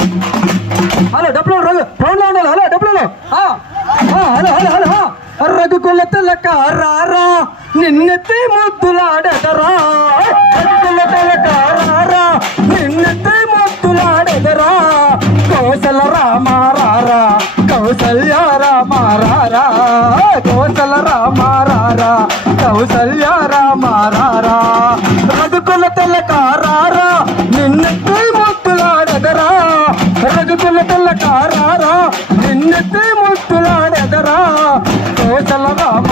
Hello డబ్బులు రౌండ్లో ఉండాలి. హలో డబ్బులు హలో హలో హలో రఘుకుల తిలక రారా నిన్నెత్తి ముద్దులాడెదరా. రఘుకుల తిలక రారా నిన్నెత్తి ముద్దులాడెదరా. కౌశల రామ రారా కౌసల్య రామ రారా. కౌశల రామ రారా కౌసల్య రామ రారా. రఘుకుల తిలక రారా నిన్నెత్తి ముద్దులాడెదరా. రఘుకుల తిలక రారా నిన్నెత్తి ముద్దులాడెదరా. కౌశల రామ